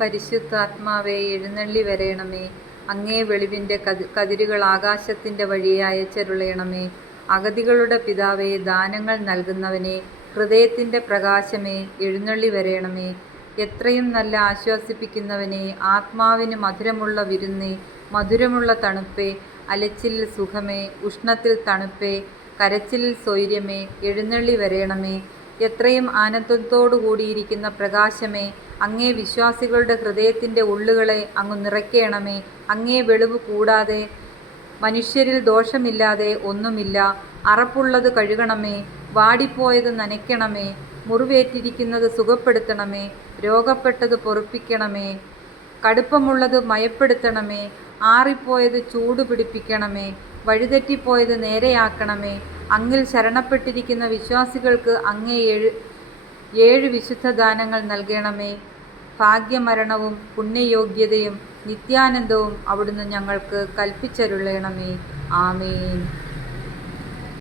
പരിശുദ്ധാത്മാവേ, എഴുന്നള്ളി വരേണമേ. അങ്ങേ വെളിവിൻ്റെ കതിരുകൾ ആകാശത്തിൻ്റെ വഴിയെ അയച്ചരുളേണമേ. അഗതികളുടെ പിതാവേ, ദാനങ്ങൾ നൽകുന്നവനെ, ഹൃദയത്തിൻ്റെ പ്രകാശമേ, എഴുന്നള്ളി വരേണമേ. എത്രയും നല്ല ആശ്വസിപ്പിക്കുന്നവനെ, ആത്മാവിന് മധുരമുള്ള വിരുന്നേ, മധുരമുള്ള തണുപ്പേ, അലച്ചിലിൽ സുഖമേ, ഉഷ്ണത്തിൽ തണുപ്പേ, കരച്ചിലിൽ സ്വൈര്യമേ, എഴുന്നള്ളി വരേണമേ. എത്രയും ആനന്ദത്തോടു കൂടിയിരിക്കുന്ന പ്രകാശമേ, അങ്ങേ വിശ്വാസികളുടെ ഹൃദയത്തിൻ്റെ ഉള്ളുകളെ അങ്ങ് നിറയ്ക്കണമേ. അങ്ങേ വെളിവ് കൂടാതെ മനുഷ്യരിൽ ദോഷമില്ലാതെ ഒന്നുമില്ല. അറപ്പുള്ളത് കഴുകണമേ, വാടിപ്പോയത് നനയ്ക്കണമേ, മുറിവേറ്റിരിക്കുന്നത് സുഖപ്പെടുത്തണമേ, രോഗപ്പെട്ടത് പൊറുപ്പിക്കണമേ, കടുപ്പമുള്ളത് മയപ്പെടുത്തണമേ, ആറിപ്പോയത് ചൂട് പിടിപ്പിക്കണമേ, വഴിതെറ്റിപ്പോയത് നേരെയാക്കണമേ. അങ്ങിൽ ശരണപ്പെട്ടിരിക്കുന്ന വിശ്വാസികൾക്ക് അങ്ങേ ഏഴ് വിശുദ്ധദാനങ്ങൾ നൽകണമേ. ഭാഗ്യമരണവും പുണ്യയോഗ്യതയും നിത്യാനന്ദവും അവിടുന്ന് ഞങ്ങൾക്ക് കൽപ്പിച്ചരുളണമേ. ആമേൻ.